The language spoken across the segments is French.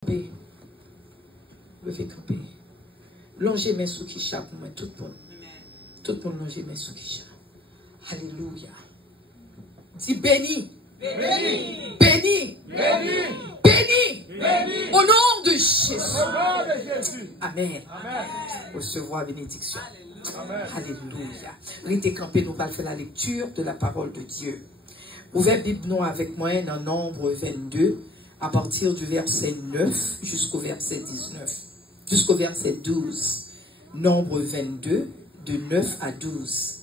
camper. Levez camper. Longez mes sous qui pour moi, tout le monde. Tout le monde longez mes sous qui Alléluia. Dis béni. Béni. Béni. Béni. Béni. Béni. Au nom de Jésus. Amen. Amen. Recevoir bénédiction. Amen. Alléluia. Restez campé, nous allons faire la lecture de la parole de Dieu. Ouvrez Bible non avec moi dans Nombre 22, à partir du verset 9 jusqu'au verset 19. Jusqu'au verset 12. Nombre 22, de 9 à 12.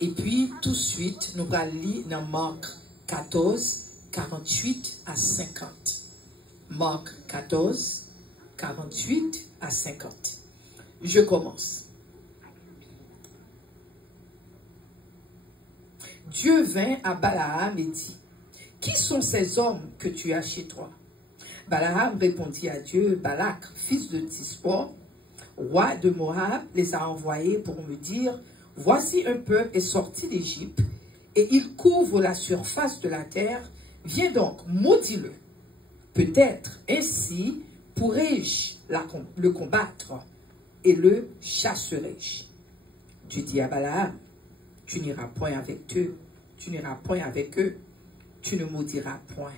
Et puis, tout de suite, nous allons lire dans Marc 14, 48 à 50. Marc 14, 48 à 50. Je commence. Dieu vint à Balaam et dit, « Qui sont ces hommes que tu as chez toi ?» Balaam répondit à Dieu, « Balak, fils de Tsippor, roi de Moab, les a envoyés pour me dire, « Voici un peuple est sorti d'Égypte, et il couvre la surface de la terre. Viens donc, maudis-le. Peut-être ainsi pourrais-je le combattre, et le chasserai-je. » Dieu dit à Balaam, « Tu n'iras point avec eux, tu n'iras point avec eux, tu ne maudiras point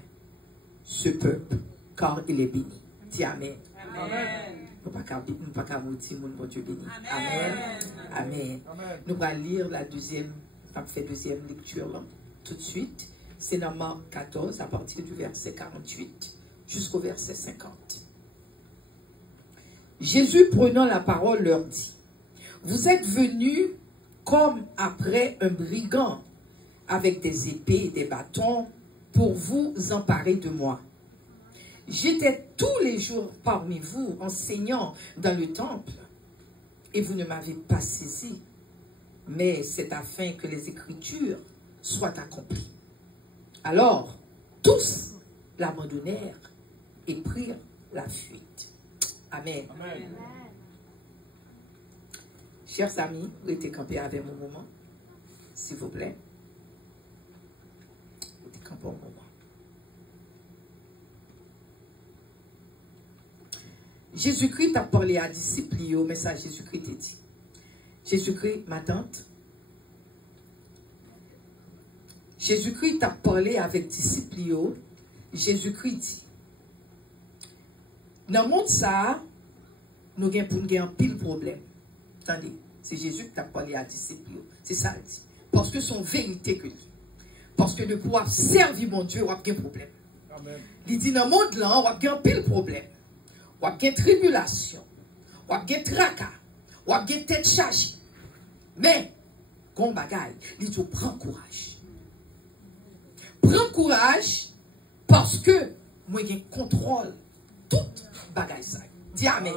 ce peuple, car il est béni. » Dis Amen. Amen. Nous ne pouvons pas maudire mon Dieu béni. Amen. Amen. Amen. Nous allons lire la deuxième, on va faire deuxième lecture là, tout de suite. C'est dans Marc 14, à partir du verset 48 jusqu'au verset 50. Jésus, prenant la parole, leur dit, « Vous êtes venus comme après un brigand, avec des épées et des bâtons, pour vous emparer de moi. J'étais tous les jours parmi vous, enseignant dans le temple, et vous ne m'avez pas saisi. Mais c'est afin que les Écritures soient accomplies. » Alors, tous l'abandonnèrent et prirent la fuite. Amen. Amen. Chers amis, restez campés avec mon moment, s'il vous plaît. Restez campés au moment. Jésus-Christ a parlé à disciples, mais ça Jésus-Christ a dit. Jésus-Christ, ma tante. Jésus-Christ a parlé avec disciples, Jésus-Christ dit. Dans le monde ça, nous avons un pile problème. Attendez, c'est Jésus qui a parlé à disciples. C'est ça il dit. Parce que son vérité que dit. Parce que de pouvoir servir mon Dieu, on a un problème. Amen. Il dit dans le monde là, on a un pile problème. On a une tribulation. On a un tracas. On a une tête chargée. Mais, comme bagaille, il dit prends courage. Prends courage parce que moi j'ai contrôle toute bagaille ça. Dis Amen.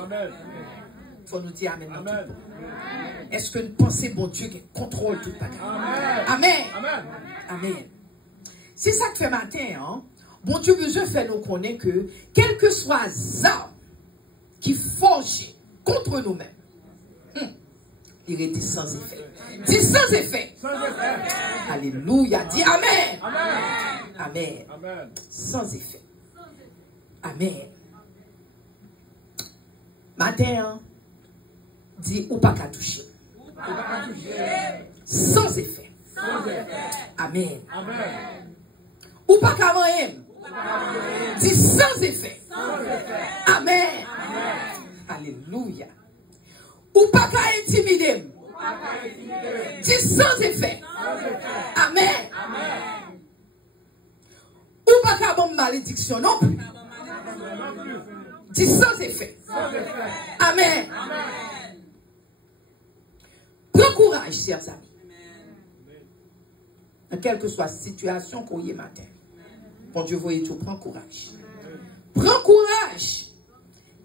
Il faut nous dire Amen. Amen. Est-ce que nous pensons bon Dieu qui contrôle toute bagaille? Amen. Amen. Amen. C'est ça que fait matin, hein? Bon Dieu besoin faire nous connaître que quel que soit l'arme qui forge contre nous-mêmes, il est sans effet. Dis sans effet. Alléluia. Dis Amen. Amen. Amen. Amen. Sans effet. Amen. Matin, dis ou pas qu'à toucher. Sans effet. Amen. Amen. Ou pas qu'à moyen. Dis sans effet. Amen. Alléluia. Ou pas qu'à intimider. Dis sans effet. Amen. Ou pas qu'à bonne malédiction non plus. Dis sans effet. Amen. Prends courage, chers amis. Dans quelle que soit la situation qu'on y est matin. Bon Dieu, voyez tout, prends courage. Prends courage.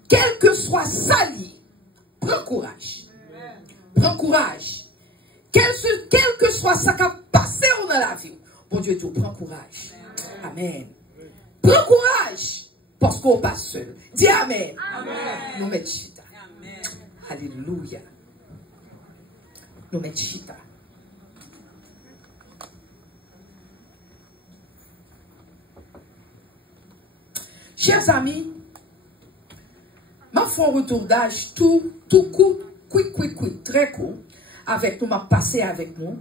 Quel que soit sali, prends courage. Prends courage. Quel que soit ça qui a passé dans la vie, bon Dieu, tout, prends courage. Amen. Prends courage. Parce qu'on passe seul. Dis Amen. Amen. Nous mettons chita. Alléluia. Nous mettons chita. Chers amis, faire un retour d'âge tout court, quick, très court, avec nous, m'a passé avec nous.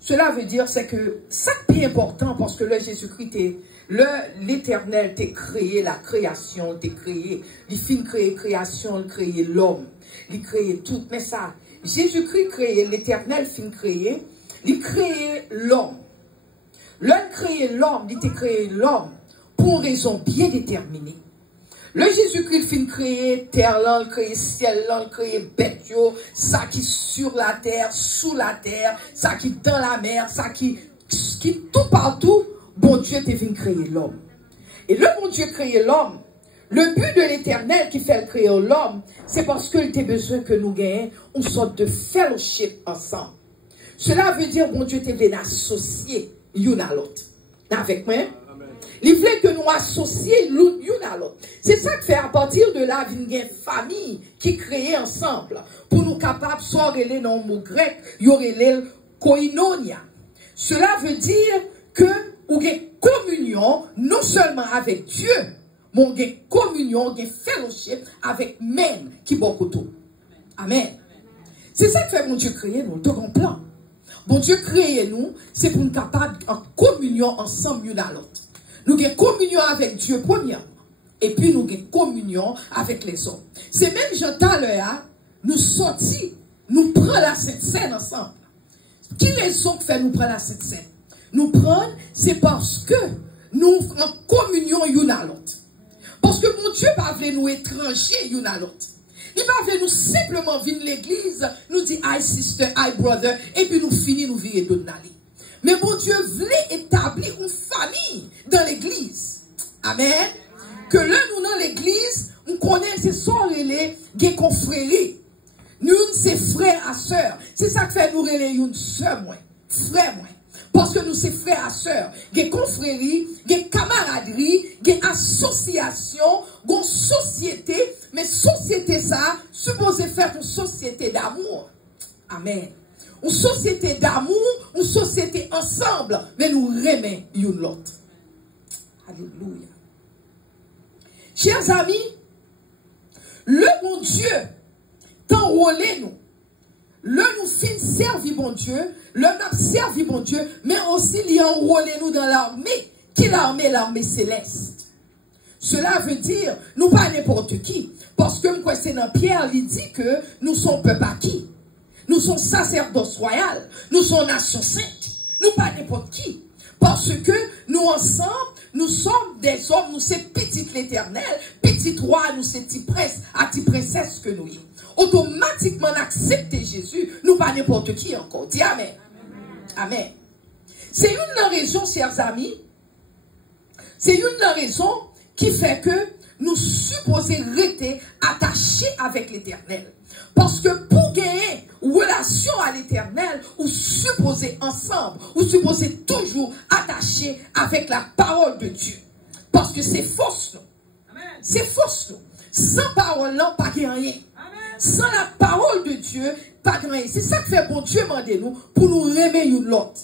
Cela veut dire, c'est que ça qui est important, parce que le Jésus-Christ, l'Éternel t'a créé, la création t'a créé, il fin créé création, il créé l'homme, il créé tout, mais ça, Jésus-Christ créé, l'Éternel fin créé, il créé l'homme. L'homme créé l'homme, il t'a créé l'homme pour une raison bien déterminée. Le Jésus-Christ fin créé terre, là, il créé ciel, là, il créé bête, ça qui sur la terre, sous la terre, ça qui dans la mer, ça qui tout partout, bon Dieu t'a venu créer l'homme. Et le bon Dieu créé l'homme, le but de l'Éternel qui fait créer l'homme, c'est parce qu'il a besoin que nous gagnions une sorte de fellowship ensemble. Cela veut dire, bon Dieu t'a venu associer l'une à l'autre. Avec moi? Il voulait que nous associons l'une à l'autre. C'est ça que fait à partir de là, il y a une famille qui crée ensemble. Pour nous capables, soit relais dans le mot grec, il y aurait le koinonia. Cela veut dire que vous avez communion, non seulement avec Dieu, mais vous avez communion, vous avez fellowship avec même qui beaucoup tout. Amen. C'est ça que fait mon Dieu créer nous, le grand plan. Bon Dieu créé nous, c'est pour nous capables en communion ensemble l'une à l'autre. Nous avons communion avec Dieu premièrement. Et puis nous avons communion avec les hommes. C'est même j'entends là, nous sortis, nous prenons la Sainte Seine ensemble. Qui raison que fait nous prendre la Sainte Seine? Nous prendre, c'est parce que nous en communion l'une à l'autre. Parce que mon Dieu va venir nous étrangers l'une à l'autre. Il va venir nous simplement venir l'église, nous dire hi sister, hi brother, et puis nous finir nous virer d'autres nali. Mais mon Dieu voulait établir une famille dans l'église. Amen. Que là, nous dans l'église, on connaît ces soeurs et les confréries. Nous, c'est frères à sœurs. C'est ça que fait nous relayer une sœur, moi. Frère, moi. Parce que nous, c'est frères à sœurs. Des confréries, des camaraderies, des associations, des sociétés. Mais société, ça, supposé faire une société d'amour. Amen. Une société d'amour, une société ensemble, mais nous remet une l'autre. Alléluia. Chers amis, le bon Dieu t'enrôlé nous. Le nous fin servi bon Dieu, le n'a servi bon Dieu, mais aussi il enrôlé nous dans l'armée, qui l'armée céleste. Cela veut dire, nous pas n'importe qui, parce que moi c'est dans Pierre, il dit que nous sommes peuple acquis. Nous sommes sacerdoce royal, nous sommes nation sainte, nous pas n'importe qui. Parce que nous ensemble, nous sommes des hommes, nous c'est petit l'Éternel, petit roi, nous c'est petit prince, à petit princesse que nous y. Automatiquement accepter Jésus, nous pas n'importe qui encore. Dis Amen. Amen. C'est une raison, chers amis, c'est une raison qui fait que nous supposons rester attachés avec l'Éternel. Parce que pour gagner relation à l'Éternel, vous supposez ensemble, vous supposez toujours attaché avec la parole de Dieu. Parce que c'est fausse, non? C'est fausse, non? Sans parole, non, pas rien. Amen. Sans la parole de Dieu, pas rien. C'est ça que fait bon Dieu demander nous pour nous remettre une l'autre.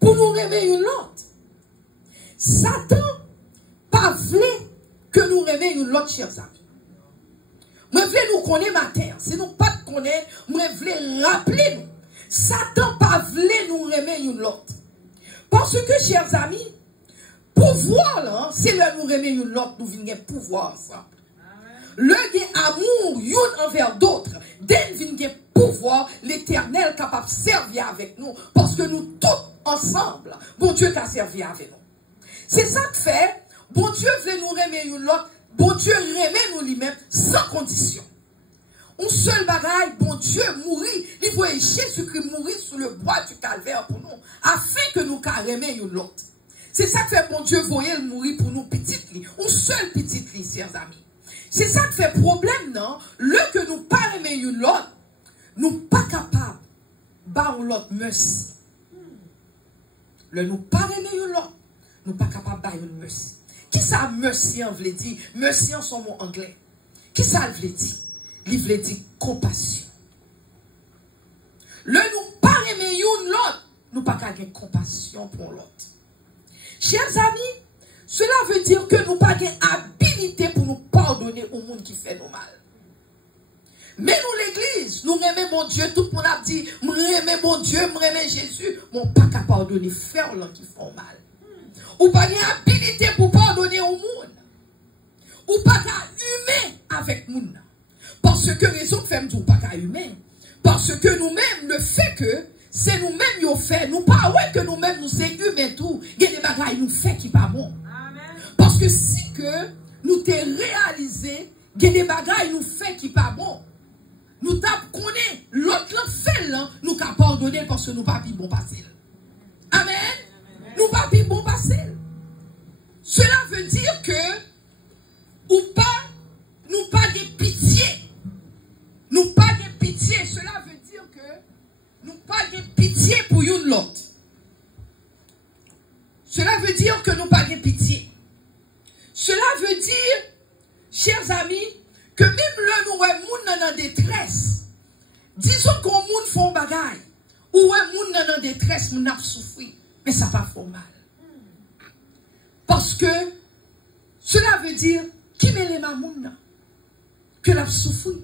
Pour nous remettre une l'autre. Satan, pas voulait que nous remettions une l'autre, chers amis. Moi, je voulais nous connaître matin. Si nous pas connaître, moi, je voulais rappeler nous. Satan pas voulait nous remettre une l'autre. Parce que, chers amis, pouvoir, là, c'est là nous remettre une l'autre, nous venons pouvoir ensemble. Le amour, une envers d'autres, dès que pouvoir, l'Éternel capable de servir avec nous, parce que nous tous ensemble, bon Dieu qui a servi avec nous. C'est ça que fait, bon Dieu veut nous remettre une l'autre, bon Dieu remet nous lui-même sans condition. Un seul bagaille, bon Dieu mourit, il voyait Jésus-Christ mourir sous le bois du calvaire pour nous, afin que nous remettions une l'autre. C'est ça que fait bon Dieu voyait le mourir pour nous petite lit, un seul petite lit, chers amis. C'est ça qui fait problème, non? Le que nous pas aimer une l'autre, nous pas capables de l'autre merci. Le nous pas aimer une l'autre, nous pas capables de une merci. Qui ça merci en veut dire? Merci en son mot anglais. Qui ça veut dire? Il veut dire compassion. Le nous pas aimer une l'autre, nous pas avoir compassion pour l'autre. Chers amis, cela veut dire que nous pas avoir habilité pour nous pardonner au monde qui fait nous mal. Mais nous, l'église, nous aimons mon Dieu. Tout le monde a dit, m'aimer mon Dieu, m'aimer Jésus. Mon pas qu'à pardonner, faire l'un qui font mal. Ou pas une habilité pour pardonner au monde. Ou pas qu'à humain avec le monde. Parce que raison que fait pas qu'à humain. Parce que nous-mêmes, le fait que c'est nous-mêmes qui fait, nous pas ouais que nous-mêmes nous c'est humain tout, il y a des bagailles nous fait qui pas bon. Amen. Parce que si que nous t'ai réalisé, il y a des bagailles nous fait qui pas bon. Nous t'avons connaît l'autre fait là, nous qu'à pardonner parce que nous pas plus bon passer. Amen. Amen. Nous pas plus bon passer. Cela veut dire que ou pas nous pas de pitié. Nous pas de pitié, cela veut dire que nous pas de pitié pour une l'autre. Cela veut dire que nous pas de pitié. Cela veut dire, chers amis, que même là nous ouais moun dans détresse. Disons qu'on moun font bagaille ou ouais moun dans détresse, moun a souffrir, mais ça pas fort mal. Parce que cela veut dire qui met les mamoun que l'a souffrir.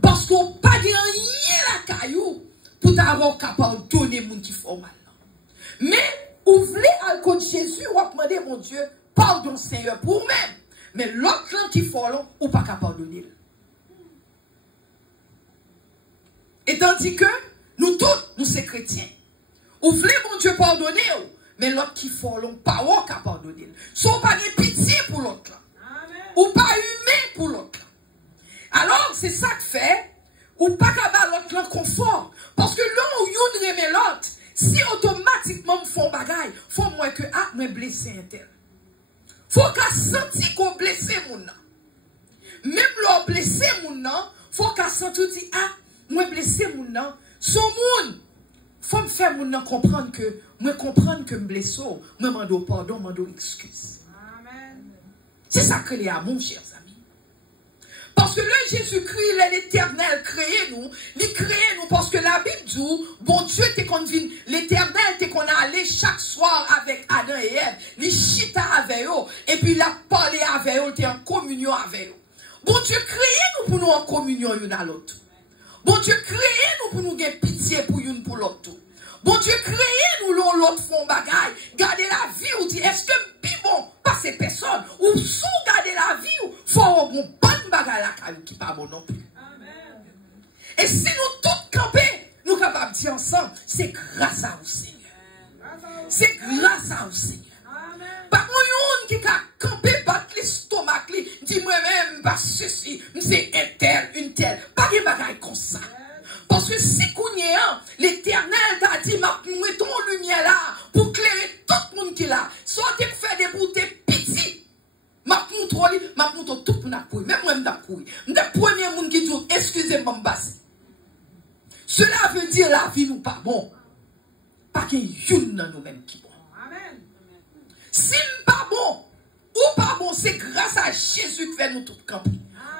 Parce qu'on pas de rien la caillou pour t'avoir capable de donner moun qui font mal. Mais ouvrez à côté de Jésus ou demander mon Dieu pardon Seigneur pour même. Mais l'autre qui font long ou pas capable de donner. Et tandis que nous tous nous sommes chrétiens. Ouvrez mon Dieu pardonner mais l'autre qui font long pas capable de donner. Sont pas de pitié pour l'autre. Ou pas humain pour l'autre. Alors, c'est ça que fait, ou pas qu'à l'autre confort. Parce que là où yon remet l'autre, si automatiquement font bagaille, faut moins que, ah, moi blessé un tel. Faut qu'à sentir qu'on blessé mon nan. Même l'on blessé mon nan, faut qu'à sentir dit, ah, moi blessé mon nan. Son moun, faut me faire mon nan comprendre que, moi comprendre que me blessé, moi mando pardon, mando excuse. Amen. C'est ça que les amours, chers amis. Parce que le Jésus-Christ, l'éternel, créé nous. Il crée nous parce que la Bible dit, bon Dieu, t'es qu'on vient, l'éternel, t'es qu'on a allé chaque soir avec Adam et Ève. Il chita avec eux. Et puis il a parlé avec eux, t'es en communion avec eux. Bon Dieu, créé nous pour nous en communion l'une à l'autre. Bon Dieu, créé nous pour nous gagner pitié pour l'une pour l'autre. Bon Dieu, créé nous l'autre font bagaille. Gardez la vie ou dit, est-ce que bon, pas ces personnes, ou sous garder la vie, ou faut un bon bagaille la qui pas bon non plus. Amen. Et si nous tous camper, nous capables de dire ensemble, c'est grâce à vous, Seigneur. C'est grâce à vous, Seigneur. Pas mon qui a campé, battre l'estomac, dit moi-même, pas ceci, c'est un tel, une telle, pas de bagaille comme ça. Parce que si l'éternel t'a dit, mettons lumière là, pour clairer tout le monde qui est là. Soit tu fais des bouteilles pitié. Ma montre tout pour la couille. Même moi, je m'en couille. Je suis le premier monde qui dit, excusez-moi, cela veut dire la vie nous pas bon. Pas qu'il y ait une dans nous-mêmes qui est bon. Amen. Si nous pas bon, ou pas bon, c'est grâce à Jésus que fait nous tout camper.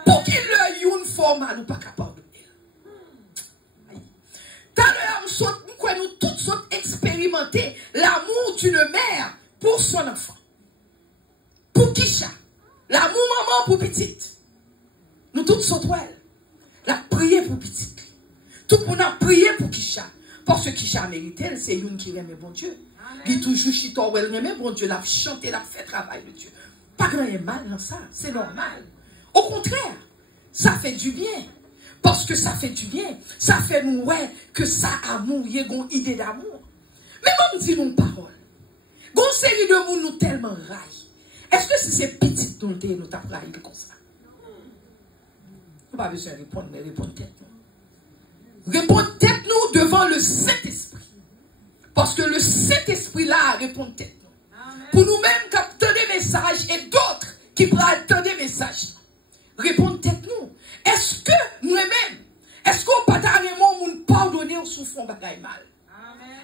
Pour qu'il y ait une forme à nous pas capable. Dans le nous toutes sommes expérimenté l'amour d'une mère pour son enfant. Pour Kisha. L'amour maman pour petite. Nous toutes sommes elle. La prière pour petite. Tout le monde a prié pour Kisha. Parce que Kisha a mérité, c'est une qui aime bon Dieu. Il toujours chita, elle aime bon Dieu, l'a chanté, l'a fait travail de Dieu. Pas grand mal dans ça, c'est normal. Au contraire, ça fait du bien. Parce que ça fait du bien. Ça fait nous, ouais, que ça amour, il y a une idée d'amour. Mais bon, dit nous parole. Gon série de monde nous tellement raille. Est-ce que si c'est petit nous t'a raille comme ça? On pas besoin de répondre, mais répondre tête nous. Répondre tête nous devant le Saint-Esprit. Parce que le Saint-Esprit là répond tête nous. Amen. Pour nous-mêmes qui attendons des messages et d'autres qui pourraient attendre des messages. Répondre tête nous. Est-ce que nous-mêmes, est-ce qu'on peut nous pardonner ou souffrons bagaille mal?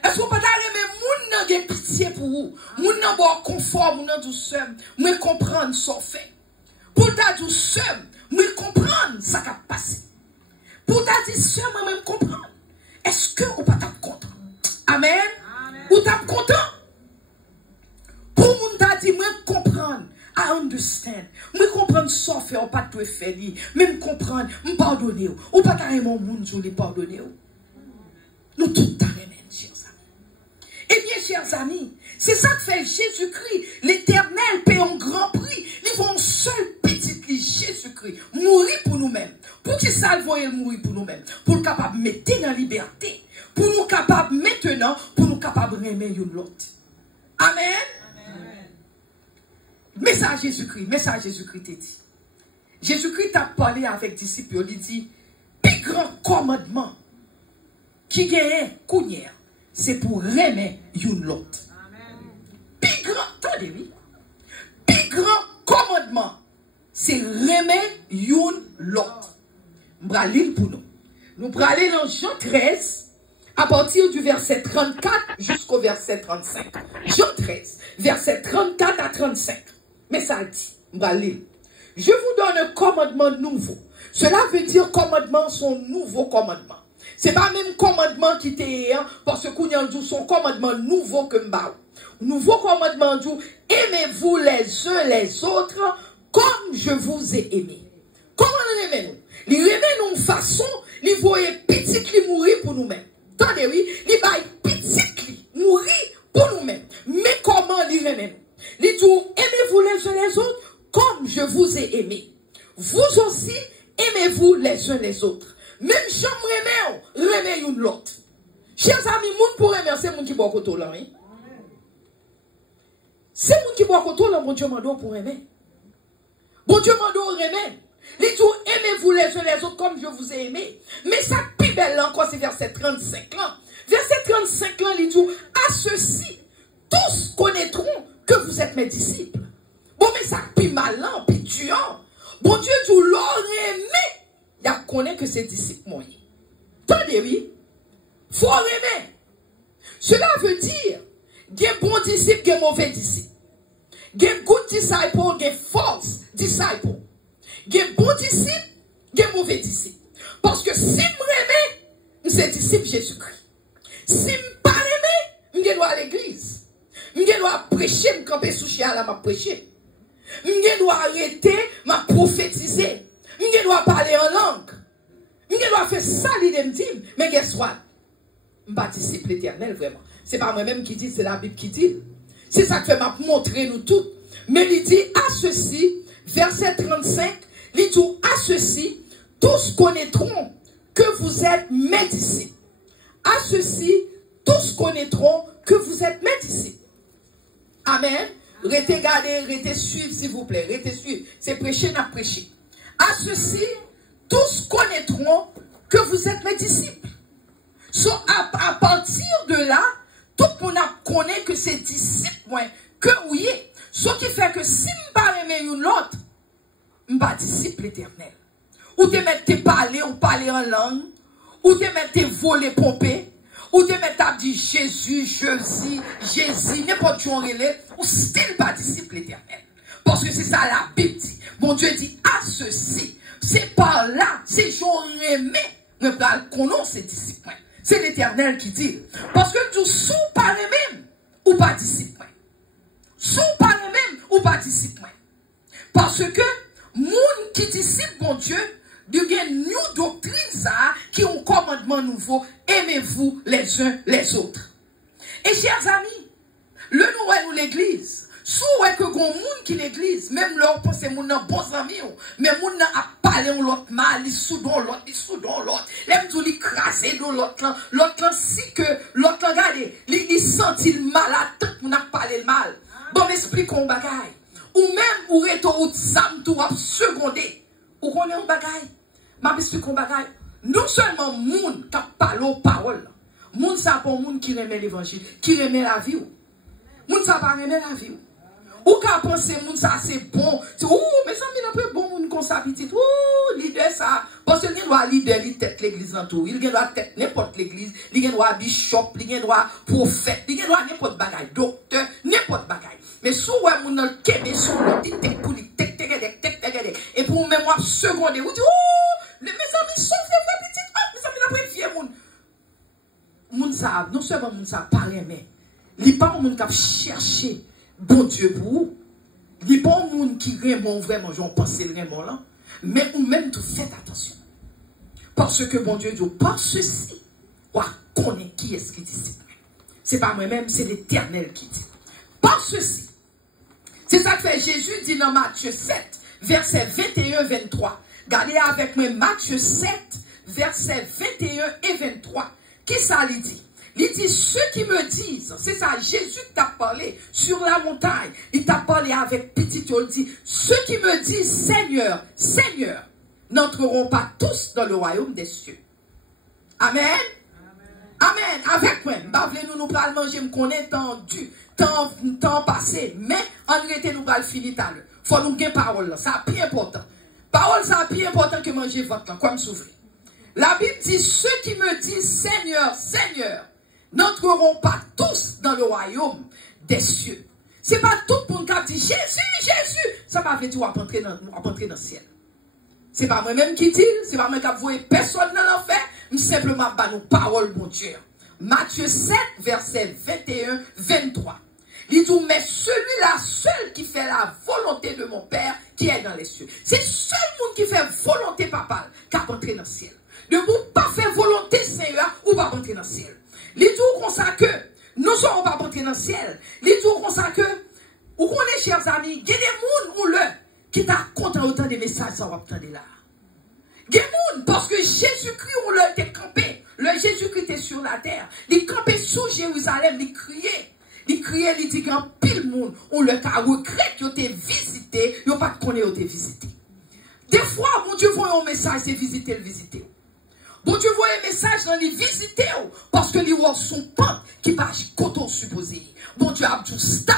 Est-ce qu'on peut nous donner pitié pour vous? Nous n'avons confort, nous n'avons douceur, nous comprendre ce qu'on fait. Pour ta douceur, nous comprendre ce qui a passé. Pour ta douceur, nous même comprendre. Est-ce que vous pas content? Amen. Ou t'as content? Pour nous t'a dit, moi comprendre I understand. Je comprends ça fait, ou pas de faire, même comprendre, me pardonner, ou pas carrément moun jou li pardonner. Nous tout carrément, chers amis. Eh bien, chers amis, c'est ça que fait Jésus-Christ, l'Éternel paie un grand prix. Il faut un seul petit lit, Jésus-Christ, mourir pour nous-mêmes. Pour qu'il salve mourir pour nous-mêmes. Pour nous capable de mettre dans la liberté. Pour nous capable maintenant, pour nous capable de remettre l'autre. Amen. Message Jésus-Christ te dit. Jésus-Christ a parlé avec les disciples, il dit, plus grand commandement qui gagne, c'est pour remettre l'autre. Plus grand, attendez, oui. Plus grand commandement, c'est remettre l'autre. Nous allons lire pour nous. Nous allons aller dans Jean 13, à partir du verset 34 jusqu'au verset 35. Jean 13, verset 34 à 35. Mais ça dit, nous allons lire. Je vous donne un commandement nouveau. Cela veut dire commandement, son nouveau commandement. C'est pas même commandement qui était, parce que nous avons son commandement nouveau que nous nouveau commandement dit, aimez-vous les uns les autres comme je vous ai aimé. Comment nous aimons nous? Nous aimons nous façon, nous voyons petit qui mourir pour nous-mêmes. Attendez, oui, nous voyons petit qui mourir pour nous-mêmes. Mais comment nous aimons nous? Nous disons, aimez-vous les uns les autres comme je vous ai aimé. Vous aussi, aimez-vous les uns les autres. Même chambre remet une l'autre. Chers amis, moun pour aimer, c'est moun qui boit koto là, oui. C'est moun qui boit koto là, mon Dieu m'a pour aimer. Bon Dieu m'a donné aimer. Les tout aimez-vous les uns les autres comme je vous ai aimé. Mais ça plus belle encore, c'est verset 35 là. Verset 35 là, les tout, à ceci, tous connaîtront que vous êtes mes disciples. Bon, mais ça plus malin, plus tuant. Bon Dieu, tout l'aurait aimé. Il y a connaît que c'est disciples moyens. Attendez, oui. Faut aimer. Cela veut dire, il y a bon disciple, il y a mauvais disciple. Il y a good disciple, il y a false disciple. Il y a bon disciple, il y a mauvais disciple. Parce que si je m'aime, c'est disciple Jésus-Christ. Si je ne pas aimer, je dois à l'église. Je dois prêcher, je camper sous chien là, je prêcher. Je dois arrêter, je prophétiser. Je dois parler en langue. Je dois faire ça, l'idée me dit. Mais guess what? Je ne suis pas disciple éternel, vraiment. Ce n'est pas moi-même qui dit, c'est la Bible qui dit. C'est ça que m'a montré nous tous. Mais il dit à ceci, verset 35, il dit à ceci, tous connaîtront que vous êtes mes disciples. À ceci, tous connaîtront que vous êtes mes disciples. Amen. Restez garder, restez suivre, s'il vous plaît. Restez suivre. C'est prêcher, n'a prêché. À ceci, tous connaîtront que vous êtes mes disciples. So, à partir de là, tout le monde connaît que c'est disciples, que oui. Ce qui fait que si je ne parle pas une autre, je ne suis pas disciple éternel. Ou te mettre parler ou parler en langue, ou te mettre voler pomper, ou te mettre à dire Jésus, Jésus, n'importe où on relève, ou still pas disciple éternel. Parce que c'est ça la Bible dit. Mon Dieu dit, à ceci, c'est par là, c'est j'aurais aimé, mais pas qu'on ces disciples. C'est l'Éternel qui dit. Parce que nous sous par même ou pas disciple. Sous par même ou pas disciple. Parce que moun qui disciple mon Dieu, de une new doctrine ça qui ont un commandement nouveau, aimez-vous les uns les autres. Et chers amis, le nous l'église. Sou est que gon moun qui l'église, même leur pense moun nan bons amis, mais moun nan a parlé on l'autre mal, li soudon l'autre, l'aime tout li craser dans l'autre si que l'autre regarde, li senti le malade, tout moun a parlé le mal. Bon m'explique on bagay. Ou même ou reto ou sam tout a secondé. Ou connaît on bagay. M'a explique on bagay. Non seulement moun qui parle aux paroles. Moun ça pour moun qui remet l'évangile, qui remet la vie. Moun ça pas remet la vie. Ou qu'à penser moun ça c'est bon. Ouh, mais ça n'a pas bon moun comme ça petit. Ouh, leader ça. Parce que il doit leader, il tête l'église en tout. Il doit tête n'importe l'église. Il doit bishop, il doit prophète, il doit n'importe bagaille, docteur, n'importe bagaille. Mais sous ouais moun nan kebe sur l'autre tête pour lui tête. Et pour même moi seconde, ou dit ouh, mes amis sont fait petit. Ah, mes amis n'a pas vieux moun. Moun ça, non seulement moun ça parler mais il pas moun qui chercher bon Dieu pour vous. Les bons monde qui vraiment, vraiment, j'en pense vraiment là. Mais ou même tout faites attention. Parce que mon Dieu dit, par ceci, on connaît qui est-ce qui dit. C'est pas moi-même, c'est l'Éternel qui dit. Par ceci. C'est ça que fait Jésus dit dans Matthieu 7, verset 21-23. Regardez avec moi Matthieu 7, verset 21 et 23. Qui ça lui dit? Il dit, ceux qui me disent, c'est ça, Jésus t'a parlé sur la montagne. Il t'a parlé avec petit, il dit, ceux qui me disent Seigneur, Seigneur, n'entreront pas tous dans le royaume des cieux. Amen. Amen. Avec moi, nous pas manger, me connaître temps passé, mais en réalité, nous pas le finir tout à l'heure. Faut nous gagner parole, ça c'est plus important. Parole, ça c'est plus important que manger votre comme s'ouvrir. La Bible dit, ceux qui me disent Seigneur, Seigneur, n'entreront pas tous dans le royaume des cieux. C'est pas tout le monde qui dit Jésus, Jésus. Ça va veut dire qu'on va entrer dans le ciel. C'est pas moi-même qui dit, c'est pas moi qui voyez personne dans l'enfer, mais simplement par nos paroles, mon Dieu. Matthieu 7, verset 21-23. Il dit, mais celui-là seul qui fait la volonté de mon Père qui est dans les cieux. C'est seul monde qui fait volonté, papa, qui a entré dans le ciel. De vous pas faire volonté, Seigneur, ou pas entrer dans le ciel. Les tours comme ça que nous ne sommes pas entrer dans le ciel. Les tours comme ça que, ou qu'on est, chers amis, il y a des gens ou le qui t'a content autant de messages, ça va entendre là. Il y a des gens, parce que Jésus-Christ, on l'a été campé. Le Jésus-Christ était sur la terre. Il campait sous Jérusalem, il criait. Il criait, il dit qu'un pile monde, on le cas regret, il t'a visité, il n'a pas de connaître, il t'a visité. Des fois, mon Dieu voit un message, c'est visiter le visiter. Bon Dieu voit un message dans les visiter parce que les voient son peuple qui passe quand on supposé. Bon Dieu a tout stop.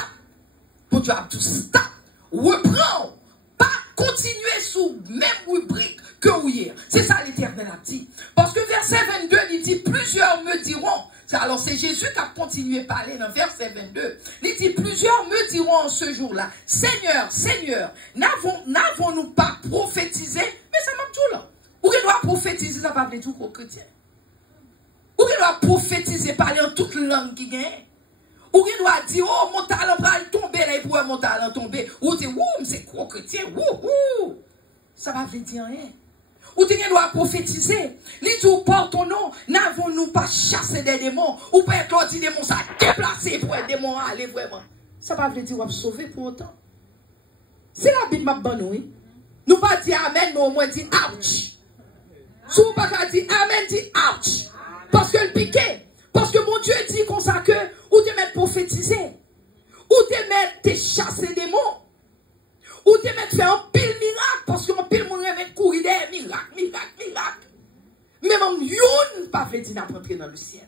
Bon Dieu a tout stop. Reprends. Pas continuer sous même rubrique que hier. C'est ça l'Éternel a dit. Parce que verset 22, il dit, plusieurs me diront. Alors c'est Jésus qui a continué à parler dans verset 22. Il dit, plusieurs me diront en ce jour-là, Seigneur, Seigneur, n'avons-nous pas prophétisé? Mais ça m'a tout là. Ou il doit prophétiser, ça va venir tout pour chrétien. Ou il doit prophétiser, parler en toute langue qui gagne. Ou il doit dire, oh, mon talent va tomber, là, il pourrait mon talent tomber. Ou dire, ouh, c'est quoi chrétien, ouh. Ça va venir dire rien. Ou il doit prophétiser. Il dit, par ton nom, n'avons-nous pas chassé des démons? Ou peut-être dit démons, ça déplacé pour être démon aller vraiment. Ça va venir dire, on va sauver pour autant. C'est la Bible m'a bonne, oui. Nous pas dire amen, mais au moins dire ouch. Si vous pas dire amen, dit ouch. Parce que le piqué. Parce que mon Dieu dit comme ça que, ou te mettre prophétiser, ou te mettre chasser des démons, ou te mettre faire un pile miracle, parce que mon pile moun remet courir des miracles. Même yon pas fait dire d'entrer dans le ciel.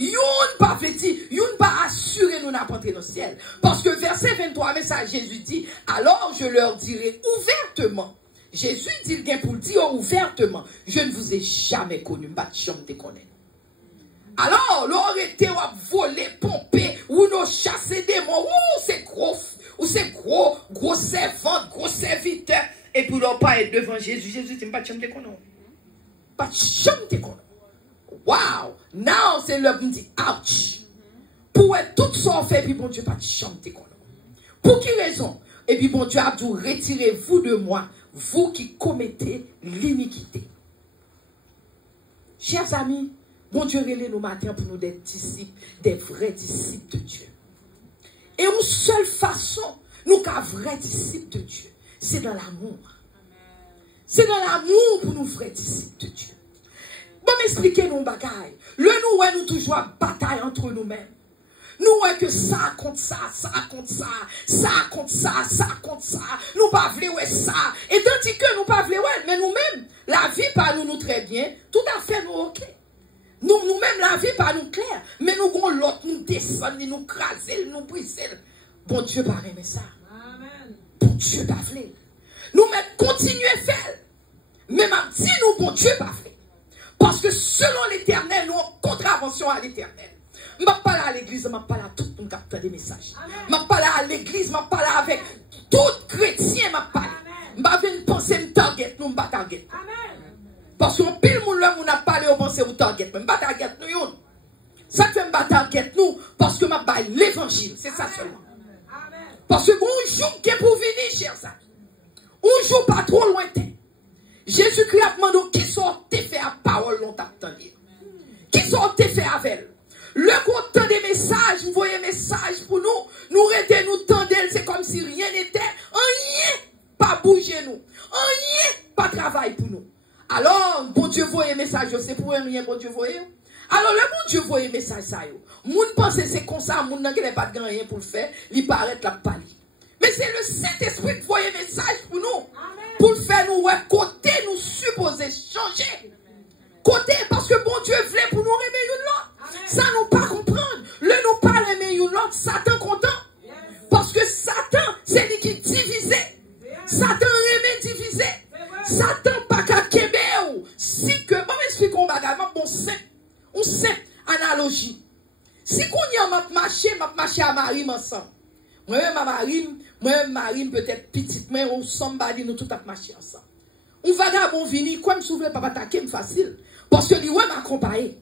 Yon pas fait dire, yon pas assuré nous d'entrer dans le ciel. Parce que verset 23, mais ça Jésus dit, alors je leur dirai ouvertement. Jésus dit bien pour dire ouvertement, je ne vous ai jamais connu, pas de chambre te connaître. Alors, l'aurait été volé, pompé, ou nous chasser des démons, ou c'est gros servant, gros serviteur, et puis l'on pas être devant Jésus. Jésus dit, pas de chambre te connaître. Pas de chambre te connaître. Wow! Now, c'est l'homme qui dit, ouch! Pour être tout ça fait, puis bon Dieu, pas de chambre te connaître. Pour qui raison? Et puis bon Dieu a dit, retirez-vous de moi, vous qui commettez l'iniquité. Chers amis, bon Dieu relève nous matin pour nous des disciples, des vrais disciples de Dieu. Et une seule façon, nous qu'un vrai disciple de Dieu, c'est dans l'amour. C'est dans l'amour pour nous vrais disciples de Dieu. Bon, m'expliquer nos bagailles. Nous toujours en bataille entre nous-mêmes. Nous voyons que ça contre ça, ça contre ça, ça contre ça, ça contre ça. Nous pas voulons ça. Et tandis que nous pas voulons, mais nous-mêmes, la vie par nous très bien, tout à fait nous ok. Nous-mêmes, la vie par nous clair. Mais nous avons l'autre, nous descendons, nous craser, nous briser. Bon Dieu pas aimer ça. Amen. Bon Dieu pas voulu. Nous-mêmes, continuer à faire. Mais même si nous, bon Dieu pas fait. Parce que selon l'Éternel, nous avons contravention à l'Éternel. Je ne parle pas à l'église, je parle à tout le monde qui a des messages. Je parle à l'église, je parle avec tout chrétien. Je ne penser que je target, nous ne pas target. Parce qu'on pile moun là, on a parlé au pensée ou target. Je ne pas target nous. Ça fait me target nous parce que je parle l'évangile. C'est ça seulement. Parce que bon jour qui est pour venir, chers amis. Un jour pas trop lointain. Jésus-Christ a demandé qui sont fait à parole l'on t'attendait. Qui sont fait avec elle. Le content des messages, vous voyez messages pour nous, nous restons, nous tendons, c'est comme si rien n'était, rien pas bouger nous, rien pas travail pour nous. Alors, bon Dieu voyait message, c'est pour rien, bon Dieu voyait. Alors, le bon Dieu voyait message ça yo. Moun pense c'est comme ça, moun n'a pas de rien pour le faire, il paraît la pali. Mais c'est le Saint-Esprit qui voyait message pour nous. Amen. Pour le faire nous côté nous supposer changer. Côté parce que bon Dieu voulait pour nous remettre une l'autre. Ça nous pas comprendre. Le nous pas remettre une l'autre, Satan content. Yes. Parce que Satan, c'est lui qui divisait. Satan remet divisé. Satan pas qu'à kébé. Si que, bon m'explique un bagage, bon simple analogie. Si qu'on y a marché à Marie ensemble. Moi-même Marie peut-être petite, mais on somebody nous tout à marcher ensemble. On vagabond vini, quoi me souvient pas attaquer facile. Parce que lui m'accompagner.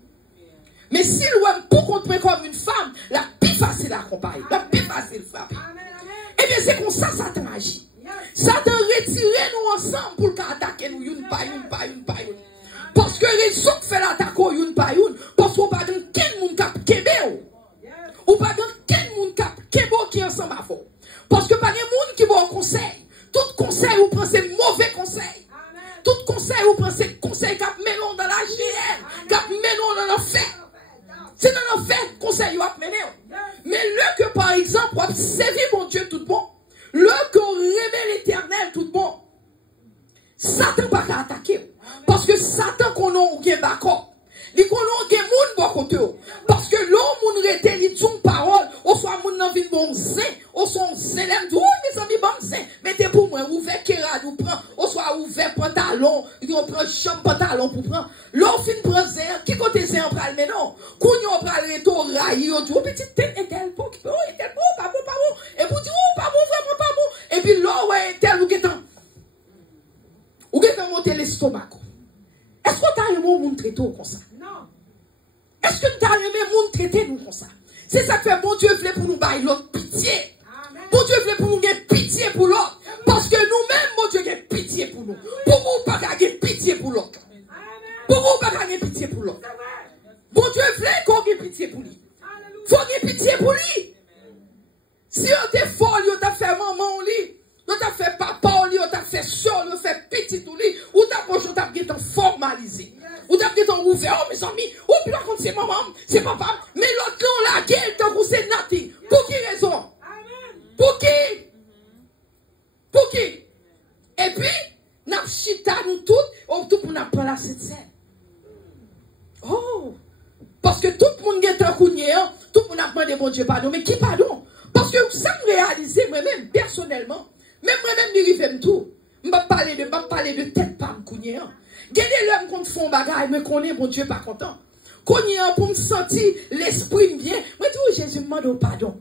Mais si lui pour contrer comme une femme, la plus facile à accompagner, la plus facile frapper. Eh bien c'est comme ça Satan agit. Satan retire nous ensemble pour attaquer nous une par une. Parce que les autres fait l'attaque une par une, parce qu'on pas de quel monde cap kébé. Ou pas de quel monde cap kébé qui est ensemble à vous. Parce que pas de monde qui bon conseil. Tout conseil vous prenez mauvais conseil. Tout conseil vous prenez conseil cap menon dans la GN, cap menon dans l'enfer. C'est dans l'enfer conseil vous mené. Mais le que par exemple vous observez mon Dieu tout bon, le que vous révèle l'éternel tout bon, Satan pas qu'à attaquer. Parce que Satan qu'on a bien d'accord. Il qu'on a bien moun bon côté. Parce que l'homme moun rete li ton parole, ou soit moun nan vin bon zin, ou son zélem tout mes amis bon zin. Mettez pour moi ouvert kérad ou prend, ou soit ouvert pantalon, on prend champ pantalon pour prendre. L'homme fin prend zin, qui côté zin pral mais non. Kounyo pral reto rayi ou dit petit tel et tel pas bon, pas bon. Et vous dites pas bon vraiment pas bon. Et puis l'homme ouais tel ou getan. Ou getan monter l'estomac. Est-ce que tu as aimé moun traiter comme ça? Non. Est-ce que tu as aimé moun traiter nous comme ça? C'est ça que fait bon Dieu voulait pour nous bailler l'autre pitié. Amen. Bon Dieu voulait pour nous gagner pitié pour l'autre. Parce que nous-mêmes, bon Dieu gagne pitié pour nous. Pour vous, pas gagner pitié pour l'autre. Pour vous, pas gagner pitié pour l'autre. Bon Dieu voulait qu'on gagne pitié pour lui. Faut gagner pitié pour lui. Si on t'est folle, on t'a fait maman au lit. On t'a fait papa au lit, on t'a fait soeur, on t'a fait petit au lit, ou t'as fait formalisé. Ou t'as fait ouvert, oh mes amis, ou puis là, quand c'est maman, c'est papa, mais l'autre là, la gueule, tant que c'est nothing. Pour qui raison? Pour qui? Pour qui? Et puis, n'a chita nous toutes, tout pour n'a pas la cette scène. Oh! Parce que tout le monde est en cougné, tout le monde a demandé bon Dieu pardon, mais qui pardon? Parce que ça me réalise moi-même, personnellement. Même moi-même, je arrive tout. Je ne vais pas parler de tête pas me connaître. Gardez l'homme qu'on fait un bagage, mais qu'on est, bon Dieu, pas content. Qu'on y a pour me sentir l'esprit bien. Moi, tout, Jésus me demande pardon.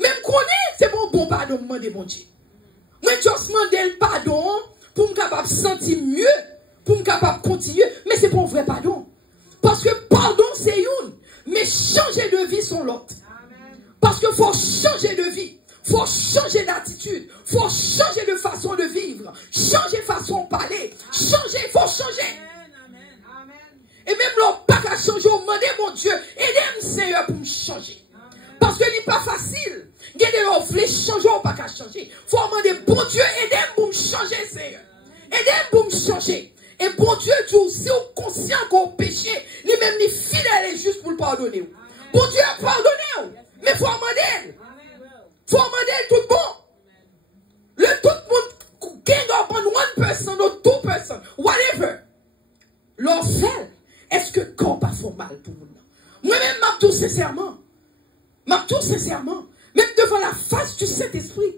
Même qu'on est, c'est bon pardon, me demander, bon Dieu. Moi, je demande le pardon pour me capable sentir mieux, pour me capable continuer, mais c'est pas un vrai pardon. Parce que pardon, c'est une, mais changer de vie, sont l'autre. Parce qu'il faut changer de vie. Faut changer d'attitude, faut changer de façon de vivre, changer de façon de parler, changer, faut changer. Amen. Et même l'on pas qu'à changer, on demande mon Dieu, aidez-moi Seigneur pour me changer. Parce que ce n'est pas facile. Aidez-moi, vous voulez changer, on pas qu'à changer. Faut demander bon Dieu, aidez-moi pour me changer Seigneur. Aidez-moi pour me changer. Et bon Dieu dit aussi, au conscient qu'on péché, ni même ni fidèle et juste pour le pardonner. Bon Dieu a pardonné, mais faut demander. Faut demander tout bon. Le tout le monde gagne upon one person or two person, whatever. L'on fait, est-ce que quand pas font mal pour nous? Moi-même, m'a tout sincèrement. Même devant la face du Saint-Esprit.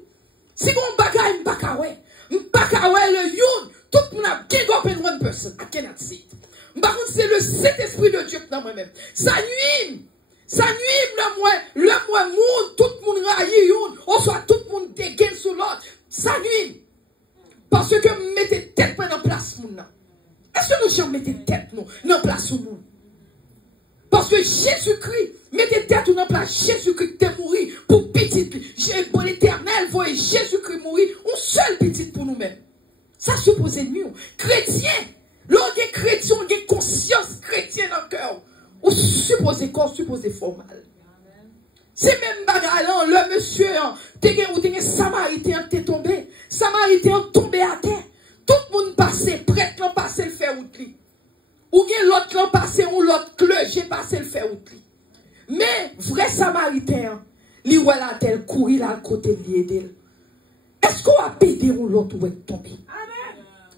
Si mon bagage m'bakawe le youn, tout le monde a gagne upon one person. I cannot see it. Par contre, c'est le Saint-Esprit de Dieu dans moi-même. Ça nuit le moi, tout le monde raille, ou soit tout le monde dégaine sur l'autre. Ça nuit. Parce que mettez tête dans place, moun. Est-ce que nous jamais mettez tête, nous, dans place, moun? Parce que Jésus-Christ, mettez tête dans place, Jésus-Christ t'est mouru pour petit. Bon l'Éternel, voyez Jésus-Christ mourir, on seul petit pour nous-mêmes. Ça suppose mieux. Chrétien, l'on est chrétien, on a conscience chrétienne dans le cœur. On suppose corps, suppose formal. C'est même bagarre, le monsieur, ou t'es Samaritain, t'es tombé. Samaritain tombé à terre. Tout le monde passé, prêtre l'en passé le faire outli. Ou bien l'autre l'en passé, ou l'autre clergé passé le faire outli. Mais, vrai Samaritain, li ou la tel courir là à côté de l'aider. Est-ce qu'on a aidé l'autre ou est tombé?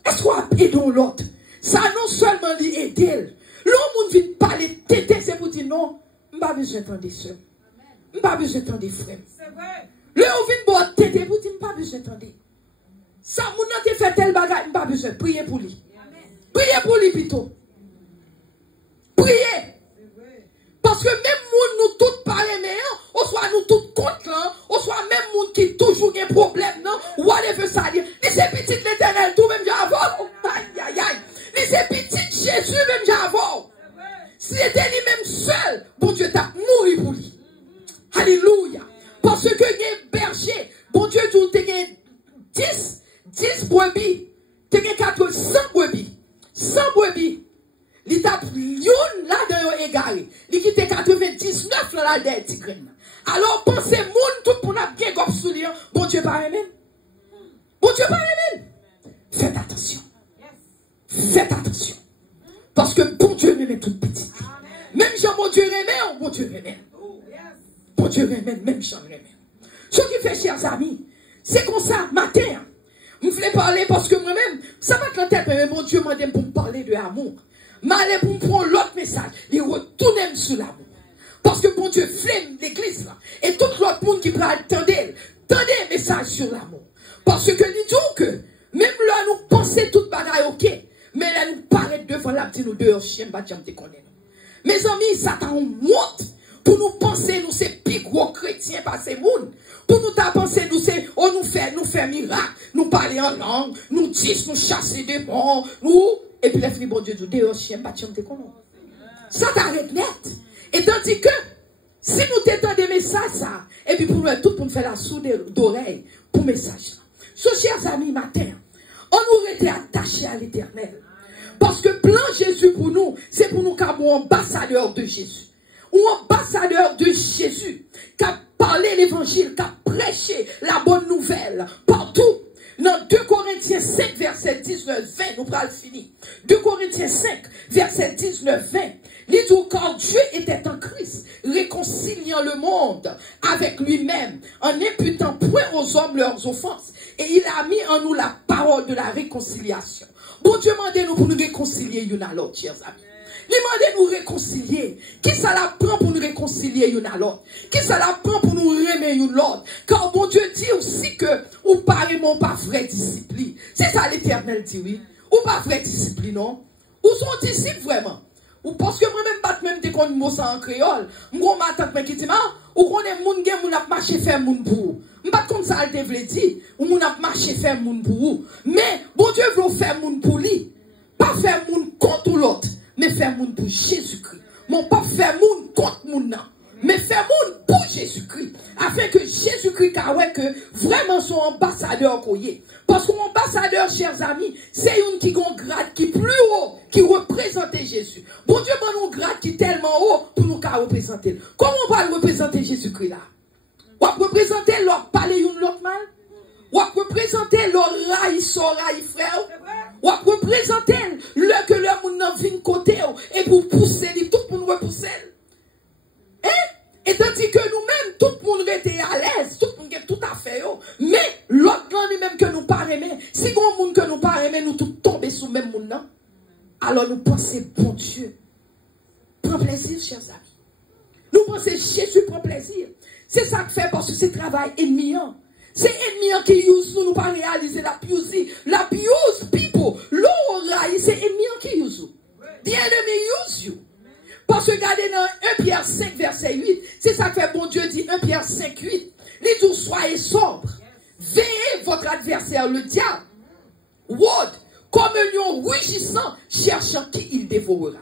Est-ce qu'on a aidé l'autre? Ça non seulement li aider. L'homme vient parler, t'aider, c'est pour dire non, je n'ai pas besoin d'entendre seul. Je n'ai pas besoin d'entendre frère. C'est vrai. L'homme vient pour t'aider, pour dire je n'ai pas besoin d'entendre. Ça, mon nom te fait tel bagage, je n'ai pas besoin. Priez pour lui. Priez pour lui plutôt. Priez. Parce que même nous tous pareils, on soit nous tous contre là, on soit même monde qui toujours un problème, non? Whatever ça dit. C'est petit l'Éternel, tout même j'avance. Aïe, aïe, aïe. C'est petit Jésus, même j'avance. Si c'était lui-même seul, bon Dieu t'a mouru pour lui. Alléluia. Parce que il y a un berger, bon Dieu, tu as 10 brebis, tu as 100 brebis. 100 brebis. Il t'a une là dans égaré. Il quitte 99 là dans tigre. Alors pensez monde tout pour n'a bien gobe sous lui. Bon Dieu pas même. Bon Dieu pas même. Faites attention. Faites attention. Parce que bon Dieu m'aime tout petit. Même Jean bon Dieu aime, bon Dieu aime. Bon Dieu aime, même Jean aime. Ce qui fait, chers amis, c'est comme ça matin. Je voulais parler parce que moi-même, ça va être la tête, mais mon Dieu m'a dit pour me parler de l'amour. M'aller pour me prendre l'autre message, il retourne sur l'amour. Parce que bon Dieu flemme l'église là. Et tout l'autre monde qui prend attendez un message sur l'amour. Parce que nous disons que, même là nous pensons toute bagaille ok, mais là nous paraît devant la petite nous deux chiens, bah j'aime te connaître. Mes amis, Satan monte pour nous penser, nous c'est plus gros chrétiens par ces mondes. Pour nous penser, nous c'est, oh nous fait miracle, nous parler en langue, nous disons, nous chasser des démons, nous, et puis les bon Dieu, nous deux chiens, bah j'aime te connaître. Ça t'arrête net. Et tandis que, si nous t'étendons des messages, ça, et puis pour nous tout, pour nous faire la sourde d'oreille, pour message là. So, chers amis, matin, on nous était attachés à l'Éternel. Parce que plan Jésus pour nous, c'est pour nous comme ambassadeur de Jésus. Ou ambassadeur de Jésus, qui a parlé l'évangile, qui a prêché la bonne nouvelle partout. Dans 2 Corinthiens 5, verset 19-20, nous prenons fini. 2 Corinthiens 5, verset 19-20. Il dit quand Dieu était en Christ, réconciliant le monde avec lui-même, en n'imputant point aux hommes leurs offenses. Et il a mis en nous la parole de la réconciliation. Bon Dieu m'a nous pour nous réconcilier une à l'autre, chers amis. Il m'a nous réconcilier. Qui ça la prend pour nous réconcilier une à l'autre? Qui ça la prend pour nous aimer une l'autre? Car bon Dieu dit aussi que, ou pas mon pas vrai discipline. C'est ça l'Éternel dit, oui. Ou pas vrai discipline, non? Ou son disciple vraiment? Ou parce que moi-même, pas même te qu'on mot ça en créole. M'gon ma tante qui dit, ou qu'on est moun gen moun ap marché faire moun pour. M'pas comme ça, elle te vle dit. Ou moun ap marché faire moun pour. Mais, bon Dieu veut faire moun pour lui. Pas faire moun contre l'autre. Mais faire moun pour Jésus-Christ. Mon pas faire moun contre moun nan. Mais faire moun pour Jésus-Christ. Afin que Jésus-Christ kawe que vraiment son ambassadeur koye. Parce que mon ambassadeur, chers amis, c'est une qui a un grade qui est plus haut, qui représente Jésus. Bon Dieu, bon, un grade qui est tellement haut pour nous représenter. Comment on va représenter Jésus-Christ là? On va représenter leur parler une l'autre mal? On va représenter leur raï, son raï frère? On va représenter le que le monde n'a vu côté et pour pousser, tout pour nous repousser. Hein? Et tandis que nous-mêmes, tout le monde était à l'aise, tout le monde est tout à fait. Mais l'autre lui-même que nous pas aimer, si grand monde que nous pas aimer, nous tout tomber sous le même monde, non? Alors nous pensons, bon Dieu, prends plaisir, chers amis. Nous pensons, Jésus prend plaisir. C'est ça que fait parce que c'est travail ennemi. C'est ennemi qui use nous, nous pas réaliser la abuse people. L'oreille, c'est ennemi qui use. The enemy use you. Parce que regardez dans 1 Pierre 5, verset 8, c'est ça que fait bon Dieu dit 1 Pierre 5, 8. Les tout soyez sobres. Veillez votre adversaire, le diable. Word, comme un lion rugissant, cherchant qui il dévorera.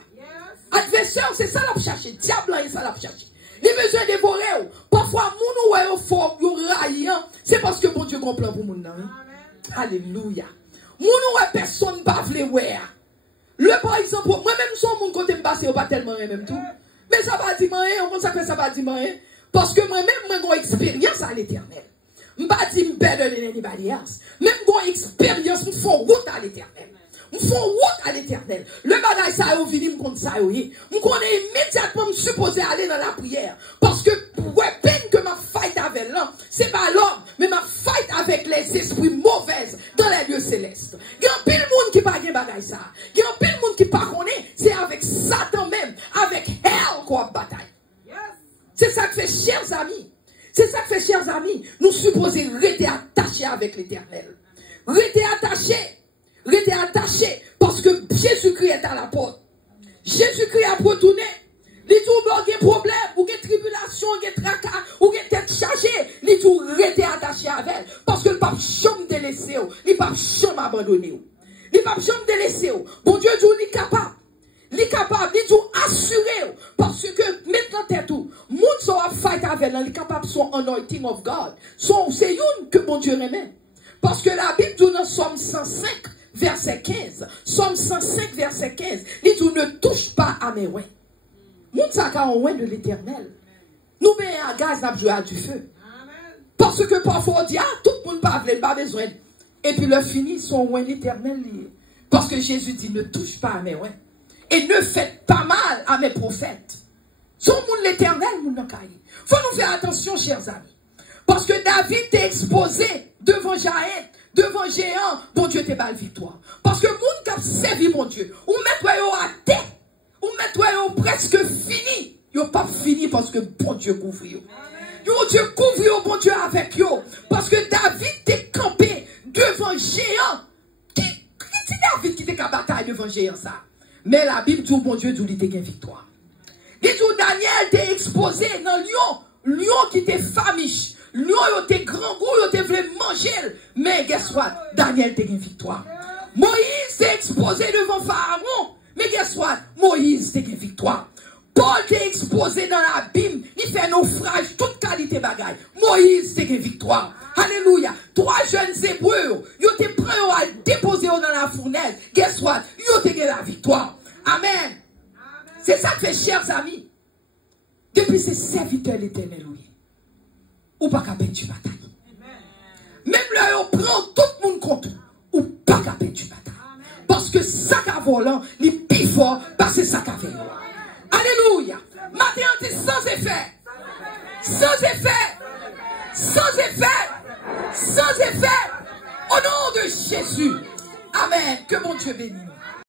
Adversaire, c'est ça la chercher. Diable, c'est ça la chercher. Il a besoin de dévorer. Parfois, moun ou yo fort, yo raillant, c'est parce que bon Dieu gon plan pour moun nan. Alléluia. Moun ou personne pas vle wè. Le par exemple, moi-même son moun côté m'passe pas tellement même tout. Mais ça va dire rien, on ça va dire rien parce que moi-même moi j'ai expérience à l'Éternel. M'pas dire better than anybody else. Même j'ai expérience, me font route à l'Éternel. Me font route à l'Éternel. Le bagage ça yo vini me compte ça yo. Me connais immédiatement me supposé aller dans la prière parce que ouais peine que ma fight avec l'homme, c'est pas l'homme, mais ma fight avec les esprits mauvaises dans les lieux célestes. Il y a pile monde qui pas gen bagage ça. Il y a pile monde qui pas connaît, c'est avec Satan même, avec hell qu'on bataille. C'est ça que fait, chers amis. C'est ça que fait, chers amis. Nous supposons rester attachés avec l'Éternel. Rester attachés. Rester attachés. Parce que Jésus-Christ est à la porte. Jésus-Christ a retourné. Les tout des problèmes, ou des tribulations, des tracas, ou des têtes chargées. Les tout rester attachés avec elle. Parce que le pape jamais délaissé. Le pape jamais abandonné. Le pape jamais délaissé. Bon Dieu dit, il est capable. Il est capable de tout assurer. Parce que maintenant, t'es tout. Moun so a fight avec elle. Il est capable de son anointing of God. C'est une que bon Dieu remet. Parce que la Bible dit dans Somme 105, verset 15. Somme 105, verset 15. Il dit, ne touche pas à mes ouins. Moun sa ka en ouin de l'Éternel. Nous mettons à gaz, n'a joué à du feu. Parce que parfois on dit, ah, tout le monde pas besoin. Et puis le fini, son ouin l'Éternel. Parce que Jésus dit, ne touche pas à mes ouins. Et ne faites pas mal à mes prophètes. Son monde l'Éternel, moun nan kaye. Faut nous faire attention, chers amis. Parce que David t'est exposé devant Jaël, devant Géant, bon Dieu t'est bal victoire. Parce que moun kap servi mon Dieu, ou mettre yo à terre, ou mettre yo presque fini. Yo pas fini parce que bon Dieu couvre yo. Yo Dieu couvre yo, bon Dieu avec yo. Parce que David t'est campé devant Géant. Qui David qui t'est qu'à bataille devant Géant ça? Mais la Bible dit, bon Dieu, dit, il était une victoire. Il dit, Daniel t'est exposé dans lion. Lion qui était famiche. Lion, il était grand goût, il était voulu manger. Mais guess what? Daniel t'est une victoire. Moïse t'est exposé devant Pharaon. Mais guess what? Moïse t'est une victoire. Paul t'est exposé dans l'abîme. Il fait naufrage, toute qualité bagaille. Moïse t'est une victoire. Alléluia. 3 jeunes hébreux, ils étaient prêts à déposer dans la fournaise. Guess what? Ils ont la victoire. Amen. C'est ça que fait, chers amis. Depuis ces serviteurs l'éternel, oui. Ou pas qu'à perdre du bataille. Même là, on prend tout le monde contre. Ou pas qu'à perdre du bataille. Parce que sac à volant, les plus forts, parce que sac à vélo. Alléluia. Matin, c'est sans effet. Sans effet. Sans effet. Sans effet. Au nom de Jésus. Amen. Que mon Dieu bénisse.